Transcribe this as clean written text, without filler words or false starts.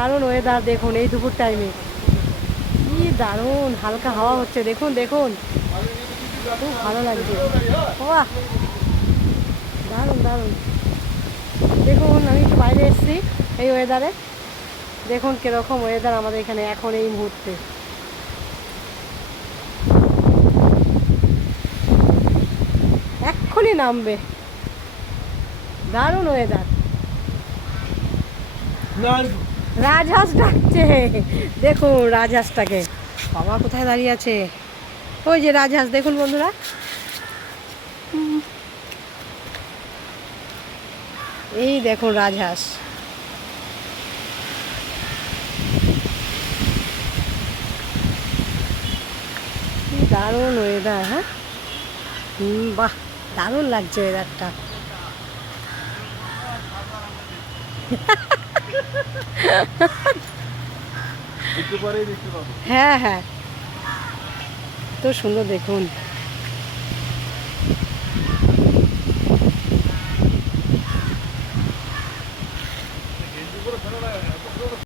দারুণ ওয়েদার দেখুন এই দুপুর টাইমে, কি দারুণ হালকা হাওয়া হচ্ছে। দেখুন দেখুন, খুব ভালো লাগছে। বাহ, দারুণ দারুণ। দেখুন আমি একটু বাইরে এসেছি এই ওয়েদারে, দেখুন কীরকম ওয়েদার আমাদের এখানে এখন এই মুহূর্তে। এক্ষুনি নামবে, দারুণ ওয়েদার। রাজহাঁস ডাকছে, দেখুন রাজহাঁসটাকে। বাবা কোথায় দাঁড়িয়ে আছে, ওই যে রাজহাঁস, দেখুন বন্ধুরা। এই দেখুন রাজহাঁস, কি দারুণ ওয়েদার। হ্যাঁ, বাহ, দারুণ লাগছে ওয়েদারটা। হ্যাঁ হ্যাঁ, তো সুন্দর দেখুন।